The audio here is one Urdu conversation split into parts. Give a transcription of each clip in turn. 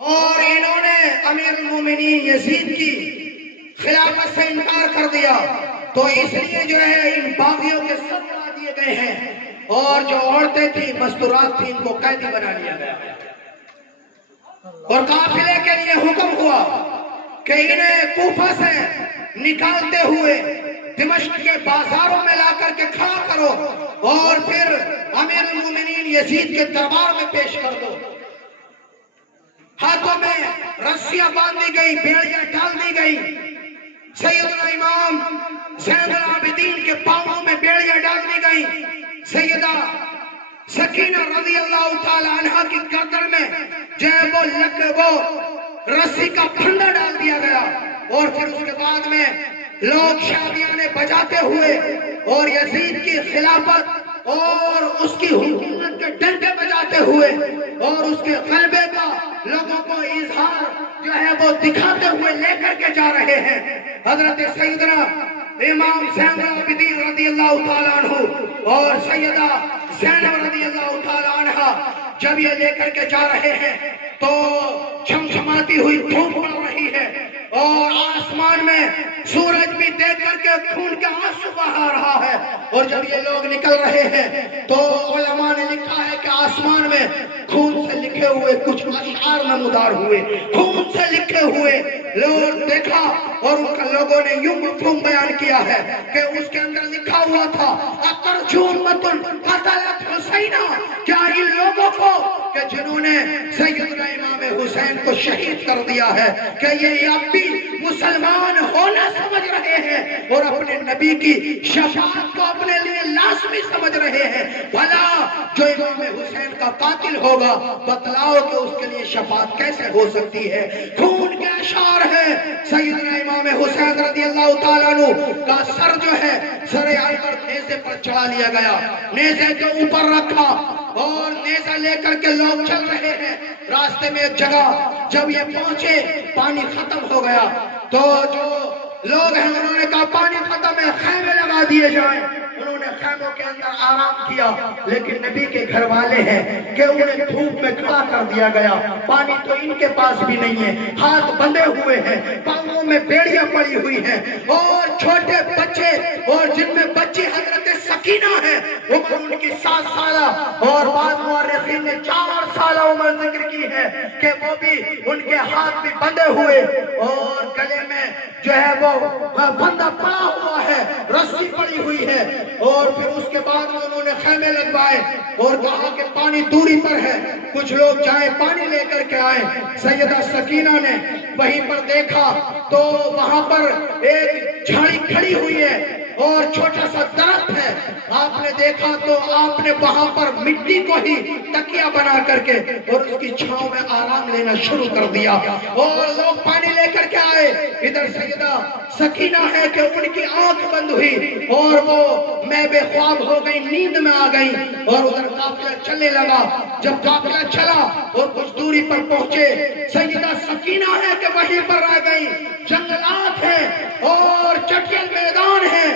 اور انہوں نے امیر المومنین یزید کی خلافت سے انکار کر دیا، تو اس لیے جو ہے ان باغیوں کے سر اڑا دیے گئے ہیں، اور جو عورتیں تھیں مستورات تھیں ان کو قیدی بنا لیا گیا، اور قافلے کے لیے حکم ہوا کہ انہیں کوفہ سے نکالتے ہوئے دمشق کے بازاروں میں لا کر کے کھڑا کرو اور پھر امیر المومنین یزید کے دربار میں پیش کر دو۔ ہاتھوں میں رسیاں باندھی گئی، بیڑیاں ڈال دی گئی، سیدنا امام زین العابدین کے پاؤں میں بیڑیاں ڈال دی گئی، سیدہ سکینہ رضی اللہ تعالی عنہ کی گردن میں جو ہے وہ رسی کا پھندا ڈال دیا گیا، اور پھر اس کے بعد میں لوگ شادیانے بجاتے ہوئے اور یزید کی خلافت اور اس کی حکومت کے ڈنڈے بجاتے ہوئے اور اس کے غلبے کا لوگوں کو اظہار جو ہے وہ دکھاتے ہوئے لے کر کے جا رہے ہیں۔ حضرت سیدنا امام زین العابدین رضی اللہ تعالیٰ عنہ اور سیدہ زینب رضی اللہ تعالیٰ عنہ جب یہ لے کر کے جا رہے ہیں تو چھمچھماتی ہوئی دھوپ پڑ رہی ہے، اور آسمان میں سورج بھی دیکھ کر کے خون کے آنسو بہا رہا ہے، اور جب یہ لوگ نکل رہے ہیں تو علماء نے لکھا ہے کہ آسمان میں خون سے لکھے ہوئے کچھ اشعار نمودار ہوئے، خون سے لکھے ہوئے لوگ دیکھا، اور ان کا لوگوں نے یوں مفہوم بیان کیا ہے کہ اس کے اندر لکھا ہوا تھا اَتَرْجُمَةٌ قَتَلَتْ حُسَيْنَا، کیا ان لوگوں کو کہ جنہوں نے سیدنا امام حسین کو شہید کر دیا ہے کہ یہ اب بھی مسلمان ہونا سمجھ رہے ہیں اور اپنے نبی کی شفاعت کو اپنے لیے لازمی سمجھ رہے ہیں؟ بھلا جو امام حسین کا قاتل ہوگا بتلاؤ کہ اس کے لیے شفاعت کیسے ہو سکتی ہے؟ خون کے اشعار ہے۔ سیدنا امام حسین رضی اللہ تعالیٰ عنہ کا سر جو ہے سر انور نیزے پر چڑھا لیا گیا، نیزے کے اوپر رکھا اور نیزہ لے کر کے لوگ چل رہے ہیں۔ راستے میں ایک جگہ جب یہ پہنچے پانی ختم ہو گیا تو جو لوگ ہیں انہوں نے کہا پانی ختم ہے، خیمے لگا دیے جائیں۔ انہوں نے خیموں کے اندر آرام کیا، لیکن نبی کے گھر والے ہیں کہ انہیں دھوپ میں کھڑا کر دیا گیا، پانی تو ان کے پاس بھی نہیں ہے، ہاتھ بندھے ہوئے ہیں، پاؤں میں بیڑیاں پڑی ہوئی ہیں، اور چھوٹے بچے اور جن میں بچی حضرت سکینہ ہے عمر ان کی 7 سالہ اور بعض مورخین نے 4 سالہ عمر ذکر کی ہے کہ وہ بھی ان کے ہاتھ بھی بندھے ہوئے اور گلے میں جو ہے وہ بندہ پڑا ہوا ہے، رسی پڑی ہوئی ہے، اور پھر اس کے بعد انہوں نے خیمے لگوائے اور کہا کہ پانی دوری پر ہے، کچھ لوگ جائیں پانی لے کر کے آئیں۔ سیدہ سکینہ نے وہیں پر دیکھا تو وہاں پر ایک جھاڑی کھڑی ہوئی ہے اور چھوٹا سا درخت ہے، آپ نے دیکھا تو آپ نے وہاں پر مٹی کو ہی تکیہ بنا کر کے اور اس کی چھاؤں میں آرام لینا شروع کر دیا، اور لوگ پانی لے کر کے آئے۔ ادھر سیدہ سکینہ ہے کہ ان کی آنکھ بند ہوئی اور وہ میں بے خواب ہو گئی، نیند میں آ گئی، اور ادھر قافلہ چلنے لگا۔ جب قافلہ چلا اور کچھ دوری پر پہنچے، سیدہ سکینہ ہے کہ وہیں پر آ گئی، جنگلات ہیں اور چٹیل میدان ہے،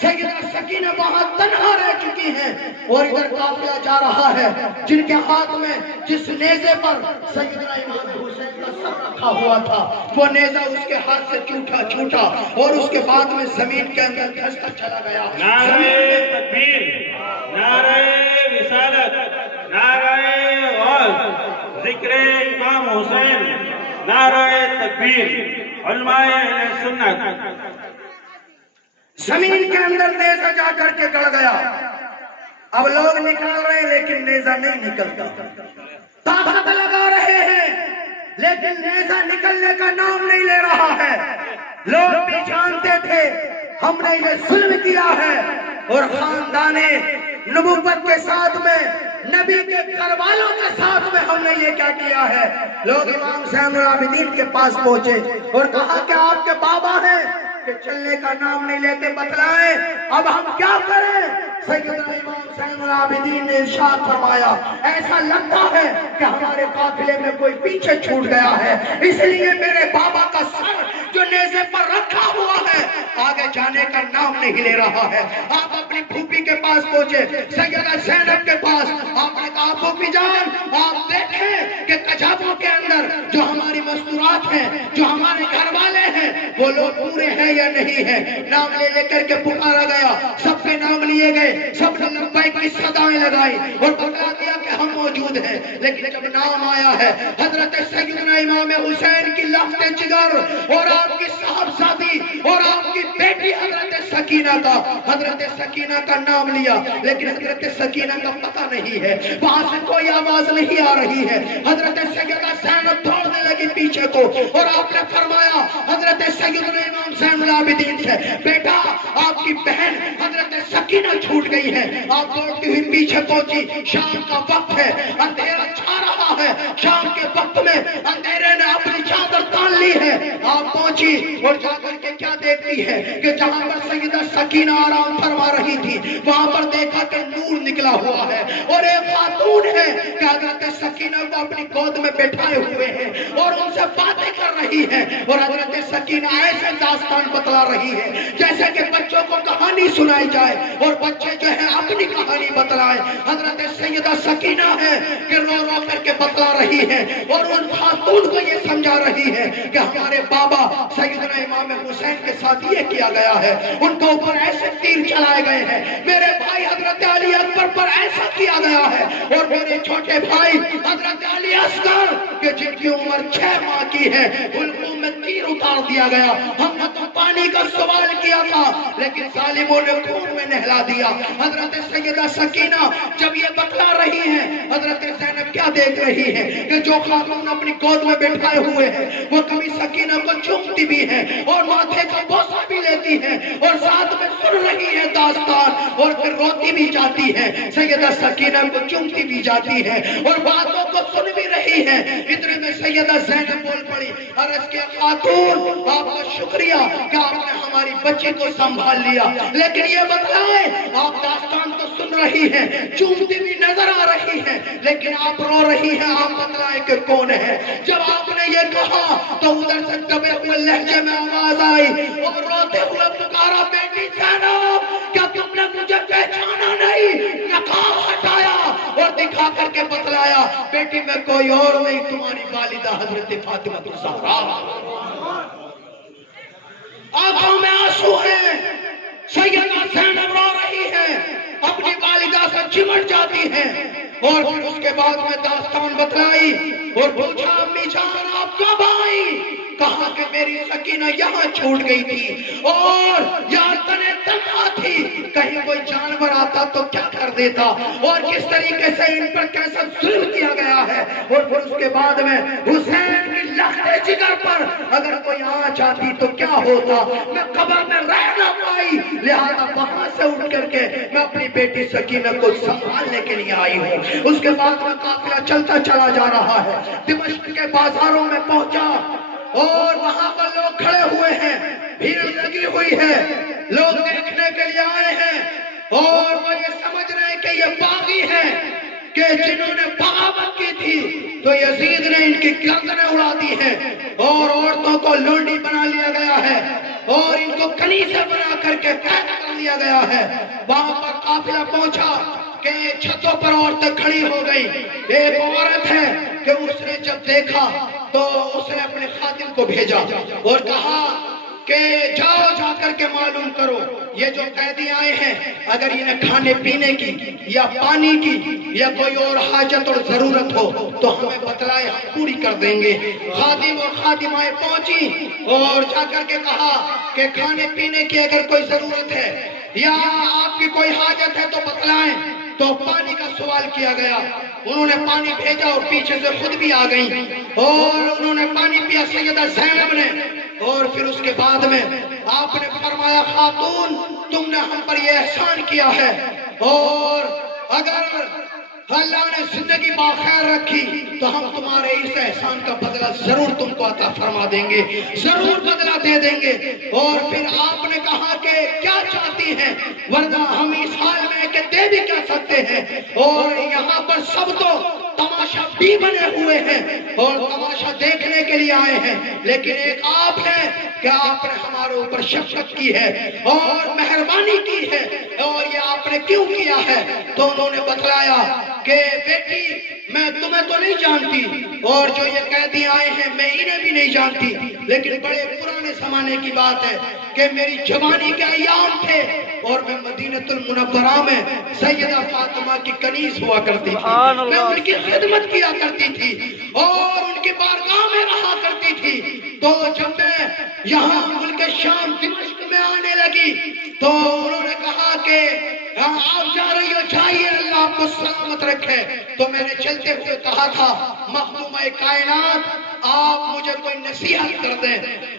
سیدہ سکینہ وہاں تنہا رہ چکی ہیں، اور ادھر قافلہ جا رہا ہے، جن کے ہاتھ میں جس نیزے پر سیدنا امام حسین کا سر رکھا ہوا تھا وہ نیزہ اس کے ہاتھ سے چھوٹا اور اس کے بعد میں زمین کے اندر دھستا چلا گیا۔ نعرہ تکبیر، نعرہ رسالت، نعرہ غوث، ذکر امام حسین، نعرہ تکبیر، علماء اہل سنت۔ زمین کے اندر نیزہ جا کر کے گڑ گیا، اب لوگ نکال رہے ہیں لیکن نیزہ نہیں نکلتا، طاقت لگا رہے ہیں لیکن نیزہ نکلنے کا نام نہیں لے رہا ہے۔ لوگ بھی جانتے تھے ہم نے یہ ظلم کیا ہے، اور خاندان نبوت کے ساتھ میں نبی کے گھر والوں کے ساتھ میں ہم نے یہ کیا کیا ہے۔ لوگ امام زین العابدین کے پاس پہنچے اور کہا کہ آپ کے بابا ہیں کہ چلنے کا نام نہیں لیتے، بتلائیں اب ہم کیا کریں؟ سیدنا امام زین العابدین نے ارشاد فرمایا ایسا لگتا ہے کہ ہمارے قافلے میں کوئی پیچھے چھوٹ گیا ہے، اس لیے میرے بابا کا سر جو نیزے پر رکھا ہوا ہے آگے جانے کا نام نہیں لے رہا ہے۔ آپ اپنی پھوپھی کے پاس پہنچے، سیدہ زینب کے پاس. آپ نے کہا پھوپھی جان آپ دیکھیں کہ کچابوں کے اندر جو ہماری مستورات ہیں، جو ہمارے گھر والے ہیں، وہ لوگ پورے ہیں یا نہیں ہیں. نام لے لے کر کے پکارا گیا، سب کے نام لیے گئے، سب نے لبیک کی صدائیں لگائی اور بتا دیا کہ ہم موجود ہیں. لیکن جب نام آیا ہے حضرت سیدنا امام حسین کی لخت جگر اور آپ کی صاحبزادی اور آپ کی بیٹی حضرت سکینہ کا، حضرت سکینہ کا نام لیا، لیکن حضرت سکینہ کا پتہ نہیں ہے، وہاں سے کوئی آواز نہیں آ رہی ہے. حضرت سیدہ زینب دوڑنے لگی پیچھے کو اور آپ نے فرمایا حضرت سیدنا امام زین العابدین سے، بیٹا آپ کی بہن حضرت سکینہ چھوٹ گئی ہے. آپ دوڑتی ہوئی پیچھے پہنچی. شام کا وقت ہے، اندھیرا چھا رہا ہے، شام کے وقت میں اندھیرے نے اپنی چادر تان لی ہے. آپ پہنچی اور جا کر کے کیا دیکھتی ہے کہ جہاں پر سیدہ سکینہ آرام فرما رہی تھی وہاں پر دیکھا کہ نور نکلا ہوا ہے اور ایک خاتون ہے کہ حضرت سکینہ کو اپنی گود میں بٹھائے ہوئے ہیں اور ان سے باتیں کر رہی ہے. اور حضرت سکینہ ایسے داستان بتلا رہی ہے جیسے کہ بچوں کو کہانی سنائی جائے اور بچے جو ہے اپنی کہانی بتلائیں. حضرت سیدہ سکینہ ہے کہ رو رو کر کے بتلا رہی ہے اور ان خاتون کو یہ سمجھا رہی ہے کہ ہمارے بابا سیدنا امام حسین کے ساتھ یہ کیا گیا ہے، ان کے اوپر ایسے تیر چلائے گئے ہیں، میرے بھائی حضرت علی اکبر پر ایسا کیا گیا ہے اور میرے چھوٹے بھائی حضرت علی اصغر کہ جن کی عمر 6 ماہ کی ہے ان میں تیر اتار دیا گیا. ہم نے تو پانی کا سوال کیا تھا لیکن ظالموں نے خون میں نہلا دیا. حضرت سیدہ سکینہ جب یہ بتلا رہی ہیں، حضرت زینب کیا دیکھ رہی ہے کہ جو خاتون اپنی گود میں بیٹھائے ہوئے ہیں وہ کبھی سکینہ کو چومتی بھی ہے اور ماتھے کا بوسہ بھی لیتی ہے اور ساتھ میں سن رہی ہے داستان اور پھر روتی بھی جاتی ہے. سیدہ سکینہ کو چومتی بھی جاتی ہے اور باتوں کو سن بھی رہی ہے. اتنے میں سیدہ زینب بول پڑی، عرض کے خاتون آپ کا شکریہ کہ آپ نے ہماری بچی کو سنبھال لیا، لیکن یہ بتلائیں آپ داستان تو سن رہی ہیں، چومتی بھی نظر آ رہی ہے، لیکن آپ رو رہی ہیں، آپ بتلائیں کہ کون ہے. جب آپ نے یہ کہا تو ادھر سے دبے ہوئے لہجے میں آواز آئی اور روتے ہوئے پکارا، بیٹی زینب کیا تم نے مجھے پہچانا نہیں؟ نقاب ہٹایا اور دکھا کر کے بتلایا، بیٹی میں کوئی اور نہیں، تمہاری والدہ حضرت فاطمہ الزہرا. آنکھوں میں آنسو ہیں، سیدہ زینب رو رہی ہے، اپنی والدہ سے چمٹ جاتی ہے اور پھر اس کے بعد میں داستان بتلائی اور پوچھا امی جان آپ کب آئی؟ کہا کہ میری سکینہ یہاں چھوٹ گئی تھی اور یہاں تنے تنہا تھی، کہیں کوئی جانور آتا تو کیا کر دیتا اور کس طریقے سے ان پر کیسا ظلم کیا گیا ہے. اور پھر اس کے بعد میں حسین کی لخت جگر پر اگر کوئی آ جاتی تو کیا ہوتا، میں قبر میں رہ نہ پائی، لہذا وہاں سے اٹھ کر کے میں اپنی بیٹی سکینہ کو سنبھالنے کے لیے آئی ہوں. اس کے بعد میں قافلہ چلتا چلا جا رہا ہے، دمشق کے بازاروں میں پہنچا اور وہاں پر لوگ کھڑے ہوئے ہیں، بھیڑ لگی ہوئی ہے، لوگ دیکھنے کے لیے آئے ہیں اور وہ یہ سمجھ رہے ہیں کہ یہ باغی ہیں کہ جنہوں نے بغاوت کی تھی تو یزید نے ان کی گردنیں اڑا دی ہیں اور عورتوں کو لونڈی بنا لیا گیا ہے اور ان کو کنیسے بنا کر کے قید کر لیا گیا ہے. وہاں پر قافلہ پہنچا کہ چھتوں پر عورتیں کھڑی ہو گئی. ایک عورت ہے کہ اس نے جب دیکھا تو اس نے اپنے خادم کو بھیجا اور کہا کہ جاؤ جا کر کے معلوم کرو یہ جو قیدی آئے ہیں اگر انہیں کھانے پینے کی یا پانی کی یا کوئی اور حاجت اور ضرورت ہو تو ہمیں بتلائے، ہم پوری کر دیں گے. خادم اور خادمائیں پہنچی اور جا کر کے کہا کہ کھانے پینے کی اگر کوئی ضرورت ہے یا آپ کی کوئی حاجت ہے تو بتلائیں. تو پانی کا سوال کیا گیا، انہوں نے پانی بھیجا اور پیچھے سے خود بھی آ گئیں اور انہوں نے پانی پیا سیدہ زینب نے. اور پھر اس کے بعد میں آپ نے فرمایا خاتون تم نے ہم پر یہ احسان کیا ہے اور اگر اللہ نے زندگی باخیر رکھی تو ہم تمہارے اس احسان کا بدلہ ضرور تم کو عطا فرما دیں گے، ضرور بدلہ دے دیں گے. اور پھر آپ نے کہا کہ کیا چاہتی ہیں، ورنہ ہم اس حال میں کہ دے بھی کیا سکتے ہیں. اور یہاں پر سب تو تماشا بھی بنے ہوئے ہیں اور تماشا دیکھنے کے لیے آئے ہیں، لیکن ایک آپ ہے کہ آپ نے ہمارے اوپر شفقت کی ہے اور مہربانی کی ہے، اور یہ آپ نے کیوں کیا ہے؟ تو انہوں نے بتلایا کہ بیٹی میں تمہیں تو نہیں جانتی، اور جو یہ قیدی آئے ہیں میں انہیں بھی نہیں جانتی، لیکن بڑے پرانے زمانے کی بات ہے کہ میری جوانی کے ایام تھے اور میں مدینہ المنورہ میں سیدہ فاطمہ کی کنیز ہوا کرتی تھی، میں ان کی خدمت کیا کرتی تھی اور ان کی بارگاہ میں رہا کرتی تھی۔ تو جب میں یہاں ملک شام دمشق میں آنے لگی تو انہوں نے کہا کہ آپ جا رہی ہو، جائیے، اللہ آپ کو سلامت رکھے۔ تو میں نے چلتے ہوئے کہا تھا مخدومہ کائنات آپ مجھے کوئی نصیحت کر دیں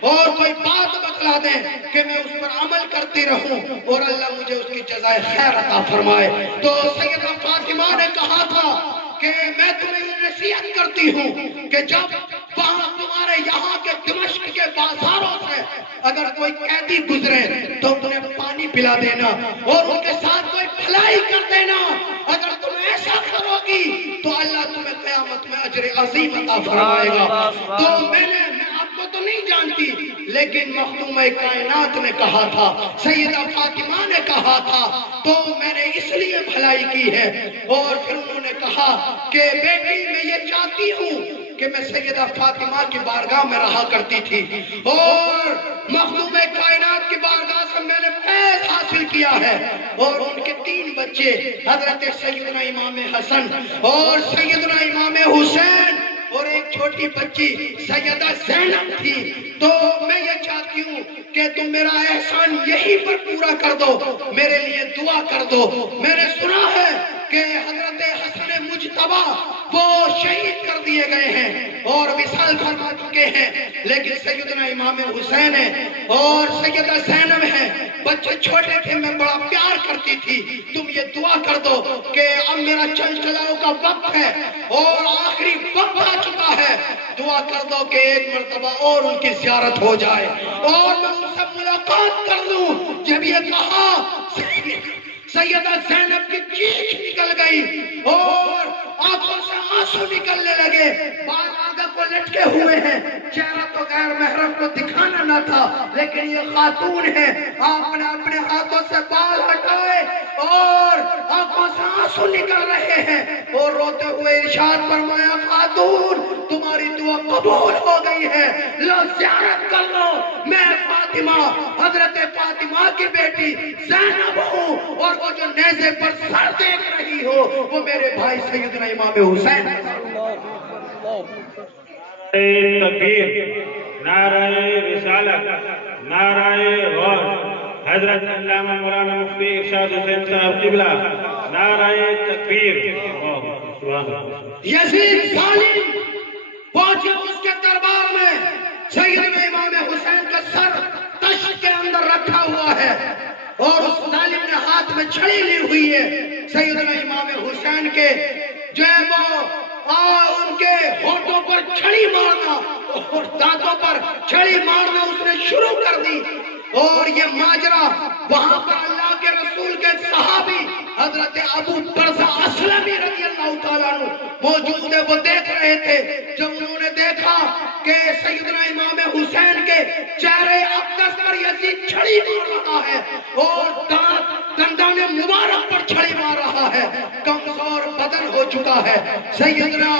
اور کوئی بات بتلا دیں کہ میں اس پر عمل کرتی رہوں اور اللہ مجھے اس کی جزائے خیر عطا فرمائے۔ تو سیدہ فاطمہ نے کہا تھا کہ میں تمہیں یہ نصیحت کرتی ہوں کہ جب وہاں تمہارے یہاں کے دمشق کے بازاروں سے اگر کوئی قیدی گزرے تو انہیں پانی پلا دینا اور ان کے ساتھ کوئی بھلائی کر دینا۔ اگر تم ایسا کرو گی تو اللہ تمہیں قیامت میں اجر عظیم عطا فرمائے گا۔ تو میں آپ کو تو نہیں جانتی، لیکن مخدومہ کائنات نے کہا تھا، سیدہ فاطمہ نے کہا تھا، تو میں نے اس لیے بھلائی کی ہے۔ اور پھر انہوں نے کہا کہ بیٹی میں یہ چاہتی ہوں کہ میں سیدہ فاطمہ کی بارگاہ میں رہا کرتی تھی اور مخدومہ کائنات کی بارگاہ سے میں نے فیض حاصل کیا ہے، اور ان کے 3 بچے حضرت سیدنا امام حسن اور سیدنا امام حسین اور ایک چھوٹی بچی سیدہ زینب تھی۔ تو میں یہ چاہتی ہوں کہ تم میرا احسان یہی پر پورا کر دو، میرے لیے دعا کر دو۔ میں نے سنا ہے کہ حضرت حسن مجتبی وہ شہید کر دیے گئے ہیں اور وصال فرما چکے ہیں، لیکن سیدنا امام حسین ہے اور سیدہ زینب ہے، بچے چھوٹے تھے، میں بڑا پیار کرتی تھی۔ تم یہ دعا کر دو کہ اب میرا چل چلاؤ کا وقت ہے اور آخری وقت آ چکا ہے، دعا کر دو کہ ایک مرتبہ اور ان کی زیارت ہو جائے اور میں ان سے ملاقات کر لوں۔ جب یہ کہا سیدہ زینب کی چیخ نکل گئی اور آنکھوں سے آنسو نکلنے لگے، بال آگے کو لٹکے ہوئے ہیں، چہرہ تو غیر محرم کو دکھانا نہ تھا، لیکن یہ خاتون ہے، آپ نے اپنے ہاتھوں سے بال ہٹائے اور آنکھوں سے آنسو نکل رہے ہیں اور روتے ہوئے ارشاد فرمایا خاتون تمہاری دعا قبول ہو گئی ہے، لو زیارت کر لو۔ میں فاطمہ حضرت فاطمہ کی بیٹی زینب ہوں اور وہ جو نیزے پر سر دیکھ رہی ہو وہ میرے بھائی سیدنا امام حسین۔ تکبیر، نعرہ رسالت، نعرہ غوث، حضرت علامہ مولانا مفتی ارشاد حسین صاحب قبلہ، نعرہ تکبیر۔ یزید ظالم پہنچے اس کے دربار میں، سیدنا امام حسین کا سر تشت کے اندر رکھا ہوا ہے اور اس ظالم نے ہاتھ میں چھڑی لی ہوئی ہے۔ سیدنا امام حسین کے جو ہے وہ ان کے ہونٹوں پر چھڑی مارنا اور دانتوں پر چھڑی مارنا اس نے شروع کر دی، اور یہ ماجرا وہاں پر اللہ کے رسول کے صحابی حضرت ابو برزہ اسلمی رضی اللہ تعالیٰ عنہ موجود ہے، وہ دیکھ رہے تھے۔ جب انہوں نے دیکھا کہ سیدنا امام حسین کے چہرے اقدس پر یزید چھڑی مار رہا ہے اور دندان مبارک پر چھڑی مار رہا ہے، کمزور بدن ہو چکا ہے سیدنا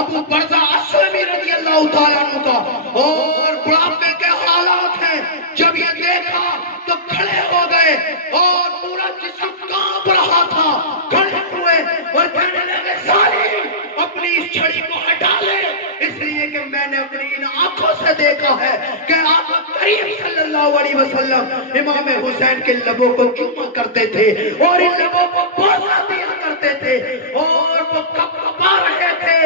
ابو برزہ اسلمی رضی اللہ تعالیٰ عنہ کا، اور بڑھاپے کے حالات ہیں۔ جب یہ دیکھا تو کھڑے ہو گئے اور پورا جسم کانپ رہا تھا، کھڑے ہوئے اور کہنے لگے ظالم اپنی اس چھڑی کو ہٹا لے، اس لیے کہ میں نے اپنی ان آنکھوں سے دیکھا ہے کہ آپ کریم صلی اللہ علیہ وسلم امام حسین کے لبوں کو چوما کرتے تھے اور ان لبوں کو بوسہ دیا کرتے تھے اور وہ کپ کپا رہے تھے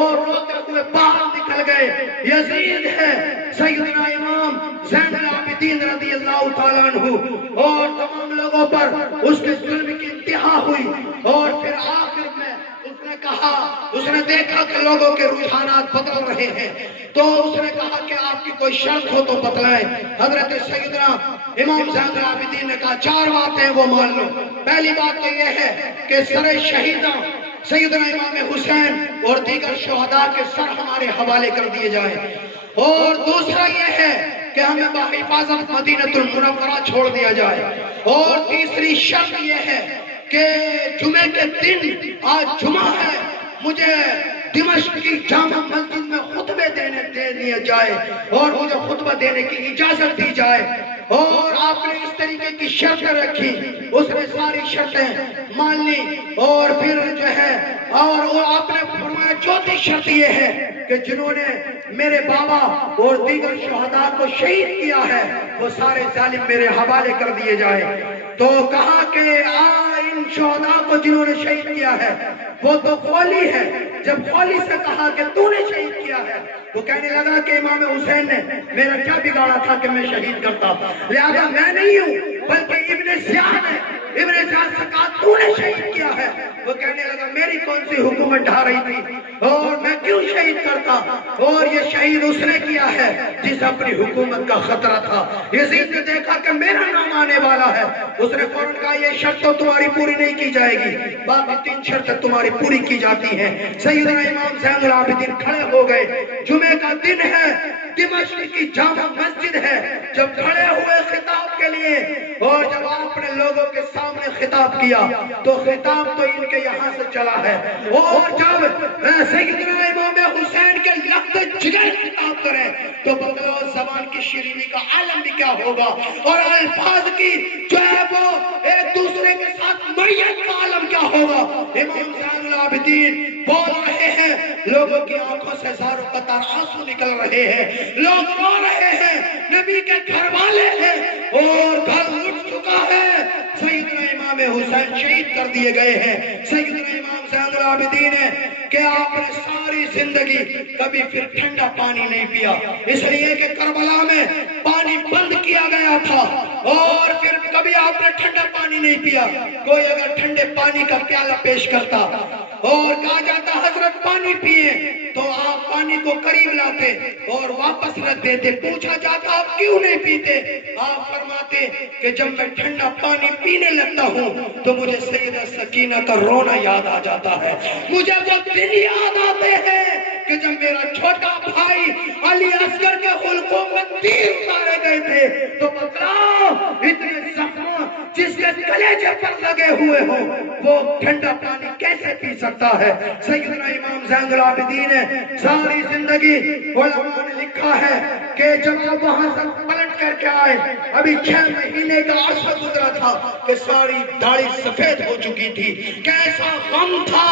اور روتے ہوئے باہر نکل گئے۔ یزید ہے سیدنا امام زین العابدین رضی اللہ تعالیٰ عنہ اور تمام لوگوں پر اس کے ظلم کی انتہا ہوئی، اور پھر آخر میں اس نے کہا، اس نے دیکھا کہ لوگوں کے رجحانات بدل رہے ہیں تو اس نے کہا کہ آپ کی کوئی شرط ہو تو بتلائیں۔ حضرت سیدنا امام زین العابدین نے کہا 4 باتیں وہ مان لو۔ پہلی بات تو یہ ہے کہ سر شہیداں سیدنا امام حسین اور دیگر شہداء کے سر ہمارے حوالے کر دیے جائیں، اور دوسرا یہ ہے کہ ہمیں بحفاظت مدینہ المنورہ چھوڑ دیا جائے، اور تیسری شرط یہ ہے کہ جمعے کے دن، آج جمعہ ہے، مجھے دمشق کی جامع مسجد میں خطبے دے دیا جائے اور مجھے خطبہ دینے کی اجازت دی جائے۔ اور آپ نے اس طریقے کی شرطیں رکھی، اس نے ساری شرطیں مان لی، اور پھر جو ہے اور آپ نے فرمایا چوتھی شرط یہ ہے کہ جنہوں نے میرے بابا اور دیگر شہداء کو شہید کیا ہے وہ سارے ظالم میرے حوالے کر دیے جائے۔ تو کہا کہ ان شہداء کو جنہوں نے شہید کیا ہے وہ تو خولی ہے۔ جب خولی سے کہا کہ تو نے شہید کیا ہے، وہ کہنے لگا کہ امام حسین نے میرا کیا بگاڑا تھا کہ میں شہید کرتا، لہذا میں نہیں ہوں بلکہ ابن زیاد ہے۔ ابن زیاد سے کہا تو نے شہید کیا ہے، وہ کہنے لگا میری کون سی حکومت ڈھا رہی تھی اور میں کیوں شہید کرتا، اور یہ شہید اس نے کیا ہے جس اپنی حکومت کا خطرہ تھا۔ یزید نے دیکھا کہ میرا نام آنے والا ہے، اس نے فوراً کہا یہ شرط تو تمہاری پوری نہیں کی جائے گی، باقی 3 شرطیں تمہاری پوری کی جاتی ہیں۔ سیدنا امام زین العابدین کھڑے ہو گئے، جمعے کا دن ہے، دمشق کی جامع مسجد ہے، جب کھڑے ہوئے خطاب کے لیے، اور جب آپ نے لوگوں کے سامنے خطاب کیا تو خطاب تو ان کے یہاں سے چلا ہے، اور جب سیدنا امام حسین کے لفظ جگر خطاب کریں تو بغلو زبان کی شیرینی کا عالم بھی کیا ہوگا، اور الفاظ کی جو ہے وہ ایک دوسرے کے ساتھ میت کا عالم کیا ہوگا۔ امام زین العابدین بول رہے ہیں، لوگوں کی آنکھوں سے زاروں قطار آنسو نکل رہے ہیں، لوگ رو رہے ہیں، نبی کے گھر والے ہیں اور گھر اٹھ چکا ہے، سیدنا امام حسین شہید کر دیے گئے ہیں۔ سیدنا امام زین العابدین ہے کہ آپ نے ساری زندگی کبھی پھر ٹھنڈا پانی نہیں پیا، اس لیے کہ کربلا میں پانی بند کیا گیا تھا، اور پھر کبھی آپ نے ٹھنڈا پانی نہیں پیا۔ کوئی اگر ٹھنڈے پانی کا پیالہ پیش کرتا اور کہا جاتا حضرت پانی پیئے تو آپ پانی کو قریب لاتے اور واپس رکھ دیتے، پوچھا جاتا آپ کیوں نہیں پیتے، آپ فرماتے کہ جب میں ٹھنڈا پانی پینے لگتا ہوں تو مجھے سیدہ سکینہ کا رونا یاد آ جاتا ہے، مجھے وہ دن یاد آتے ہیں کہ جب میرا چھوٹا بھائی علی اصغر کے حلقوں میں تیر اتارے گئے تھے تو بتلاؤ اتنے زخموں جس کے کلیجے پر لگے ہوئے ہوں وہ ٹھنڈا پانی کیسے پی سکتا ہے۔ سیدنا امام زین العابدین نے ساری زندگی، علماء نے لکھا ہے کہ جب آپ وہاں سے پلٹ کر کے آئے ابھی 6 مہینے کا عرصہ گزرا تھا کہ ساری داڑھی سفید ہو چکی تھی، کیسا غم تھا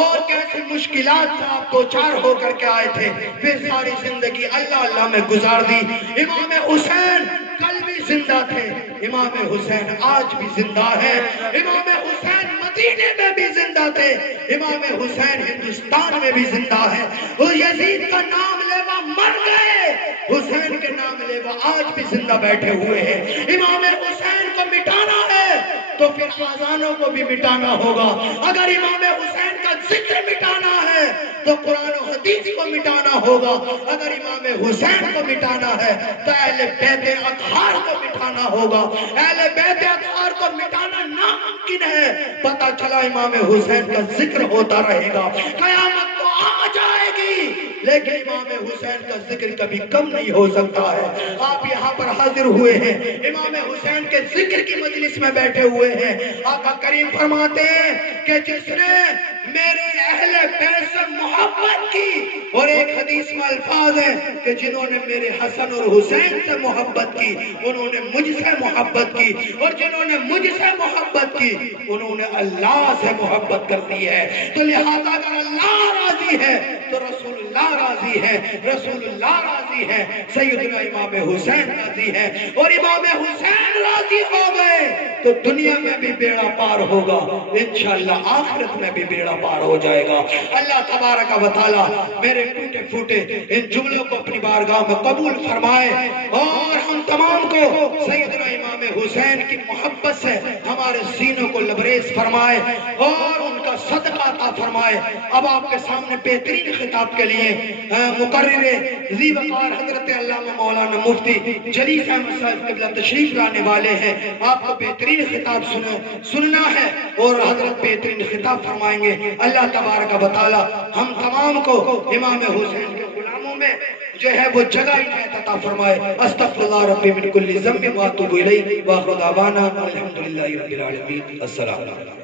اور کیسی مشکلات سے آپ دو چار ہو کر کے آئے تھے، پھر ساری زندگی اللہ اللہ میں گزار دی۔ امام حسین کل بھی زندہ تھے، امام حسین آج بھی زندہ ہے، امام حسین مدینے میں بھی زندہ تھے، امام حسین ہندوستان میں بھی زندہ ہے۔ وہ یزید کا نام لیوا مر گئے، حسین کے نام لیوا آج بھی زندہ بیٹھے ہوئے ہیں۔ امام حسین کو مٹانا ہے تو پھر آذانوں کو بھی مٹانا ہوگا، اگر امام حسین کا ذکر مٹانا ہے تو قرآن و حدیث کو مٹانا ہوگا، اگر امام حسین کو مٹانا ہے تو اہل بیت اطہار کو مٹانا ہوگا، اہل بیت اطہار کو مٹانا ناممکن ہے۔ پتہ چلا امام حسین کا ذکر ہوتا رہے گا، قیامت تو آ جائے گی لیکن امام حسین کا ذکر کبھی کم نہیں ہو سکتا ہے۔ آپ یہاں پر حاضر ہوئے ہیں، امام حسین کے ذکر کی مجلس میں بیٹھے ہوئے ہیں، آقا کریم فرماتے ہیں کہ جس نے میرے اہل بیت سے محبت کی، اور ایک حدیث میں الفاظ ہیں کہ جنہوں نے میرے حسن اور حسین سے محبت کی انہوں نے مجھ سے محبت کی، اور جنہوں نے مجھ سے محبت کی انہوں نے اللہ سے محبت کر دی ہے۔ تو لہذا اگر اللہ راضی ہے تو رسول اللہ راضی ہے، رسول اللہ راضی ہے، سیدنا امام حسین راضی ہے، اور امام حسین راضی ہو گئے تو دنیا میں بھی بیڑا پار ہوگا، انشاءاللہ آخرت میں بھی بیڑا پار ہو جائے گا۔ اللہ تبارک و تعالی میرے ٹوٹے پھوٹے ان جملوں کو اپنی بارگاہ میں قبول فرمائے، اور ہم تمام کو سیدنا امام حسین کی محبت سے ہمارے سینوں کو لبریز فرمائے، اور ان کا کا صدقہ عطا فرمائے۔ اب آپ کے سامنے بہترین خطاب کے لیے مقرر ذی وقار حضرت علامہ مولانا مفتی جلیل احمد صاحب قبلہ تشریف لانے والے ہیں۔ آپ کو بہترین خطاب سننا ہے اور حضرت بہترین خطاب فرمائیں گے۔ اللہ تبارک و تعالی ہم تمام کو امام حسین کے غلاموں میں جو ہے وہ جگہ عنایت عطا فرمائے۔ استغفر اللہ ربی من کل ذنب واتوب الیہ، واخر دعوانا الحمدللہ رب العالمین۔ السلام علیکم۔